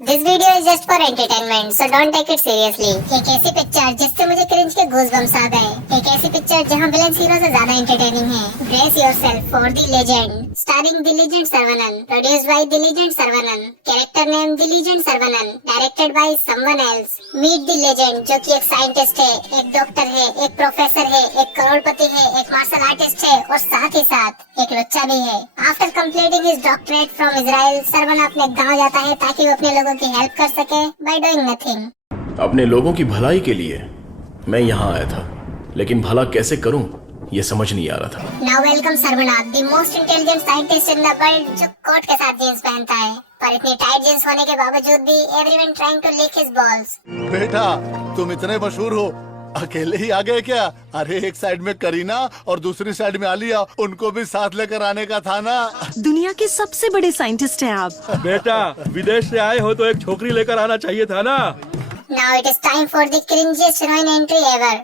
This video is just for entertainment, so don't take it seriously. एक ऐसी picture जिससे मुझे क्रिंज के गूज़बम्स आ गए। एक ऐसी पिक्चर जहां विलन हीरो से ज्यादा एंटरटेनिंग है। Brace yourself for the legend. Starring दिलीजेंट Saravanan, produced by दिलीजेंट Saravanan, character name दिलीजेंट Saravanan, directed by someone else. Meet the legend, जो कि एक साइंटिस्ट है, एक डॉक्टर है, एक प्रोफेसर है, एक करोड़पति है, एक मार्शल आर्टिस्ट है और साथ ही साथ एक लुच्चा भी है। After completing his doctorate from Israel, servant अपने गाँव जाता है ताकि वो अपने लोगों की हेल्प कर सके by doing nothing. अपने लोगों की भलाई के लिए मैं यहाँ आया था, लेकिन भला कैसे करूं ये समझ नहीं आ रहा था। Now welcome Sarvanath, the most intelligent scientist in the world, जो कोट के साथ जींस पहनता है, पर इतनी टाइट जींस होने के बावजूद भी everyone trying to lick his balls. बेटा तुम इतने मशहूर हो, अकेले ही आ गए क्या? अरे एक साइड में करीना और दूसरी साइड में आलिया, उनको भी साथ लेकर आने का था ना। दुनिया के सबसे बड़े साइंटिस्ट हैं आप। बेटा विदेश से आए हो तो एक छोकरी लेकर आना चाहिए था ना। Now it is time for the cringiest heroine entry ever.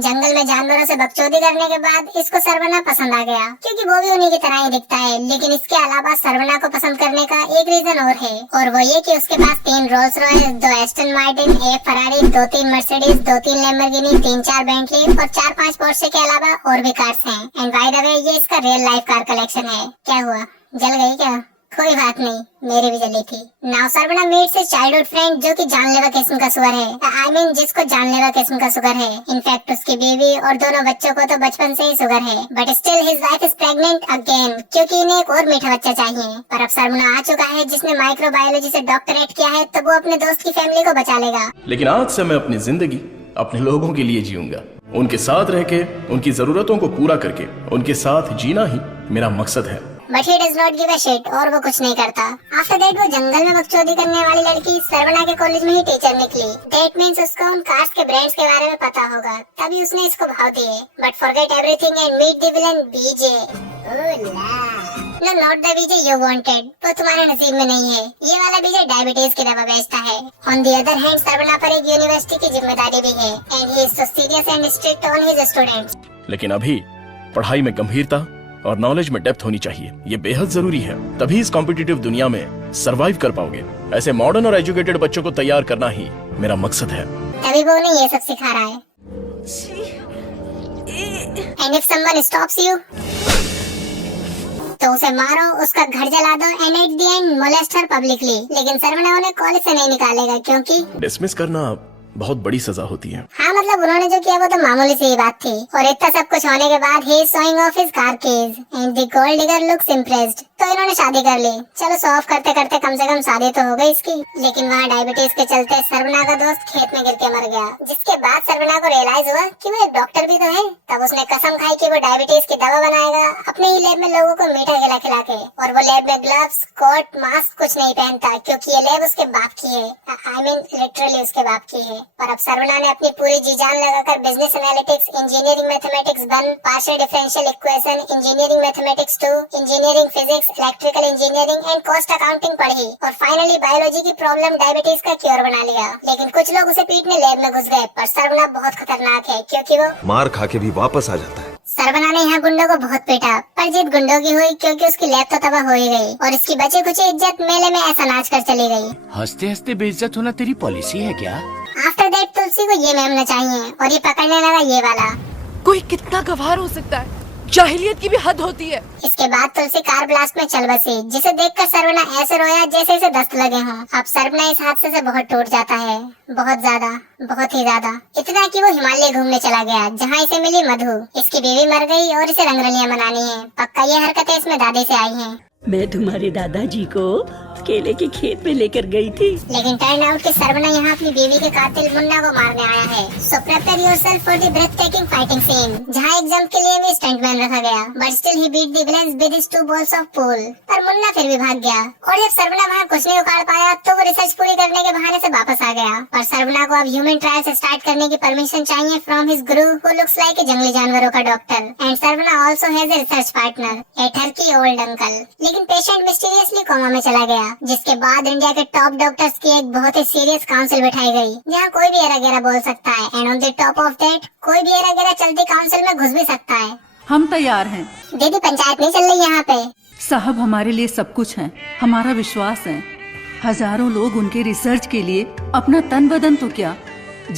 जंगल में जानवरों से बकचोदी करने के बाद इसको सर्वना पसंद आ गया, क्योंकि वो भी उन्हीं की तरह ही दिखता है। लेकिन इसके अलावा सर्वना को पसंद करने का एक रीजन और है, और वो ये कि उसके पास 3 Rolls Royce, 2 Aston Martin, 1 Ferrari, 2-3 Mercedes, 2-3 Lamborghini, 3-4 Bentley और 4-5 पोर्शे के अलावा और भी कार्स हैं। एंड बाय द वे ये इसका रियल लाइफ कार कलेक्शन है। क्या हुआ, जल गई क्या? कोई बात नहीं, मेरी भी जली थी। Now Saravana meets his childhood friend, जो कि जानलेवा किस्म का सुअर है। I mean, जिसको जानलेवा किस्म का शुगर है। इनफैक्ट उसकी बीवी और दोनों बच्चों को तो बचपन से ही शुगर है, but still his wife is pregnant again, क्योंकि इन्हें एक और मीठा बच्चा चाहिए। पर अब सर्वना आ चुका है जिसने माइक्रोबायोलॉजी से डॉक्टरेट किया है, तो वो अपने दोस्त की फैमिली को बचा लेगा। लेकिन आज से मैं अपनी जिंदगी अपने लोगों के लिए जीऊंगा, उनके साथ रह के, उनकी जरूरतों को पूरा करके, उनके साथ जीना ही मेरा मकसद है। But he does not give a shit, और वो कुछ नहीं करता। आफ्टर दैट वो जंगल में बकचोदी करने वाली लड़की सर्वना के कॉलेज में ही टीचर निकली। दैट मींस उसको उन कार्स के ब्रांड्स के बारे में पता होगा, तभी उसने इसको भाव दिए। But forget everything and meet the villain BJ. No, not the BJ you wanted, वो तुम्हारे नसीब में नहीं है। ये वाला बीजे डायबिटीज की दवा बेचता है। On the other hand Saravana पर एक यूनिवर्सिटी की जिम्मेदारी भी है, and he is so serious and strict on his students. लेकिन अभी पढ़ाई में गंभीरता और नॉलेज में डेप्थ होनी चाहिए, ये बेहद जरूरी है। तभी इस कॉम्पिटिटिव दुनिया में सरवाइव कर पाओगे। ऐसे मॉडर्न और एजुकेटेड बच्चों को तैयार करना ही मेरा मकसद है। तभी वो उन्हें ये सब सिखा रहा है। And if someone stops you, तो उसे मारो, उसका घर जला दो, and at the end molest her publicly. लेकिन सर्वना उन्हें कॉलेज से नहीं निकालेगा, क्योंकि डिसमिस करना बहुत बड़ी सजा होती है। हाँ, मतलब उन्होंने जो किया वो तो मामूली सी बात थी, और इतना सब कुछ होने के बाद he showing off his car keys and the gold digger looks impressed. तो इन्होंने शादी कर ली। चलो, शो ऑफ करते करते कम से कम शादी तो हो गई इसकी। लेकिन वहाँ डायबिटीज के चलते सर्वना का दोस्त खेत में गिर के मर गया, जिसके बाद सर्वना को रियलाइज हुआ कि वो एक डॉक्टर भी तो है। तब उसने कसम खाई कि वो डायबिटीज की दवा बनाएगा, अपने ही लैब में लोगों को मीठा खिला खिला के। और वो लैब में ग्लव्स, कोट, मास्क कुछ नहीं पहनता, क्योंकि ये लैब उसके बाप की है। I mean लिटरली उसके बाप की है। और अब सर्वना ने अपनी पूरी जी जान लगाकर business analytics, engineering mathematics 1, partial differential equation, engineering mathematics 2, engineering physics, electrical engineering and cost accounting पढ़ी, और फाइनली बायोलॉजी की प्रॉब्लम डायबिटीज का क्योर बना लिया। लेकिन कुछ लोग उसे पीटने लैब में घुस गए, पर सर्वना बहुत खतरनाक है, क्योंकि वो मार खा के भी वापस आ जाता है। सर्वना ने यहाँ गुंडों को बहुत पीटा, पर जीत गुंडों की हुई, क्योंकि उसकी लैब तो तबाह हो ही गई, और इसकी बची कुछ इज्जत मेले में ऐसा नाच कर चली गई। हंसते हंसते बेइज्जत होना तेरी पॉलिसी है क्या? आफ्टर दैट तुलसी को ये मेमना चाहिए, और ये पकड़ने लगा ये वाला। कोई कितना गवार हो सकता है, जाहिलियत की भी हद होती है। इसके बाद तुलसी कार ब्लास्ट में चल बसी, जिसे देखकर सर्वना ऐसे रोया जैसे इसे दस्त लगे हों। अब सर्वना इस हादसे से बहुत टूट जाता है, बहुत ज्यादा, बहुत ही ज्यादा। इतना कि वो हिमालय घूमने चला गया, जहाँ इसे मिली मधु। इसकी बीवी मर गई और इसे रंगरलियां मनानी है। पक्का ये हरकतें इसमें दादी से आई हैं। मैं तुम्हारे दादाजी को केले के खेत में लेकर गई थी, लेकिन टर्न आउट कि सर्वना यहाँ अपनी बीवी के कातिल मुन्ना को मारने आया है। So prepare yourself for the breath taking fighting scene, जहाँ एक जंप के लिए भी स्टंटमैन रखा गया, but still he beat the villains with his 2 balls of pool। पर मुन्ना फिर भी भाग गया, और जब सर्वना वहाँ कुछ नहीं उखाड़ पाया, तो वो रिसर्च पूरी करने के बहाने से वापस आ गया। पर सर्वना को अब ह्यूमन ट्रायल्स स्टार्ट करने की परमिशन चाहिए from his guru, who looks like a जंगली जानवरों का doctor. And Saravana also has a research partner, a turkey old uncle. लेकिन पेशेंट मिस्टीरियसली कोमा में चला गया, जिसके बाद इंडिया के टॉप डॉक्टर्स की एक बहुत ही सीरियस काउंसिल बिठाई गई, जहाँ कोई भी एरा गेरा बोल सकता है, and on the top of that कोई भी एरा गेरा चलती काउंसिल में घुस भी सकता है। हम तैयार हैं। दीदी पंचायत नहीं चल रही यहाँ पे। साहब हमारे लिए सब कुछ है, हमारा विश्वास है। हजारों लोग उनके रिसर्च के लिए अपना तन बदन तो क्या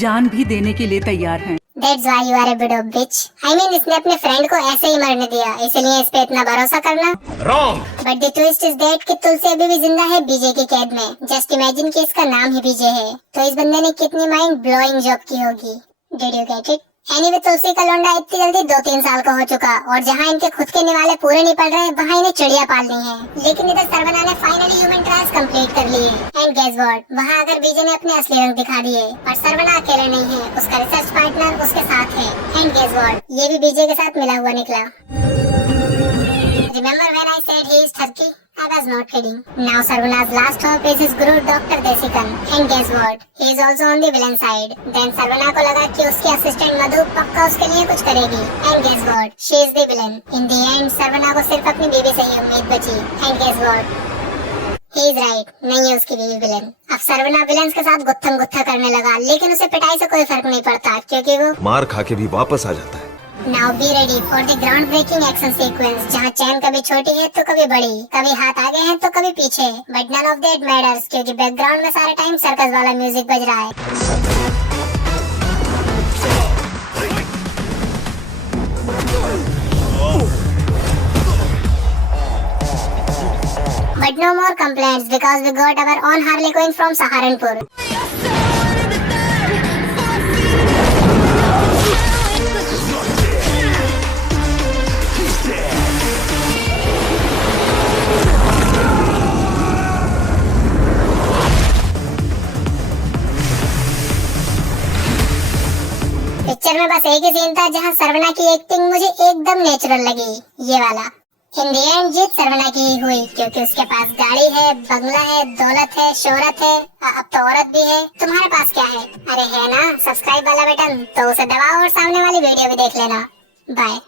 जान भी देने के लिए तैयार हैं। That's why you are a bit of bitch. I mean, इसने अपने फ्रेंड को ऐसे ही मरने दिया, इसलिए इस पे इतना भरोसा करना। Wrong. But the twist is that कि तुलसी अभी भी जिंदा है बीजे की कैद में। Just imagine कि इसका नाम ही बीजे है, तो इस बंदे ने कितनी माइंड ब्लोइंग जॉब की होगी। Did you get it? Anyway, तुलसी का लौंडा इतनी जल्दी 2-3 साल का हो चुका और जहाँ इनके खुद के निवाले पूरे नहीं पड़ रहे वहाँ इन्हें चिड़िया पालनी है। लेकिन इधर सरवना ने फाइनली ह्यूमन ट्रायल्स कंप्लीट कर लिए। एंड गेस व्हाट, वहाँ अगर बीजे ने अपने असली रंग दिखा दिए, पर सरवना अकेले नहीं है, उसका रिसर्च पार्टनर उसके साथ है। एंड गेस व्हाट, ये भी बीजे के साथ मिला हुआ निकला। Remember when I said he is Turkey? I was not kidding. Now Sarvana's last hope is his guru Dr. Desikan. And guess what? He is also on the villain side. Then Sarvana को लगा कि उसकी assistant मधु पक्का उसके लिए कुछ करेगी. And guess what? She is the villain. In the end, Sarvana को सिर्फ अपनी बीवी से ही उम्मीद बची. And guess what? He is right. नहीं है उसकी बीवी विलेन। अब सरवना विलेंस के साथ गुत्थम गुत्था करने लगा, लेकिन उसे पिटाई से कोई फर्क नहीं पड़ता क्योंकि वो मार खा के भी वापस आ जाता है। Now be ready for the groundbreaking action sequence, जहाँ चैन कभी छोटी है तो कभी बड़ी, कभी हाथ आगे है तो कभी पीछे, but none of that matters क्योंकि बैकग्राउंड में सारे टाइम सर्कस वाला म्यूजिक बज रहा है। But no more complaints because we got our own Harley Quinn from Saharanpur. Picture में बस एक ही सीन था जहां सरवना की एक्टिंग मुझे एकदम नेचुरल लगी, ये वाला। इन दी एंड जीत सरवना की ही हुई क्योंकि उसके पास गाड़ी है, बंगला है, दौलत है, शोहरत है, अब तो औरत भी है। तुम्हारे पास क्या है? अरे है ना सब्सक्राइब वाला बटन, तो उसे दबाओ और सामने वाली वीडियो भी देख लेना। बाय।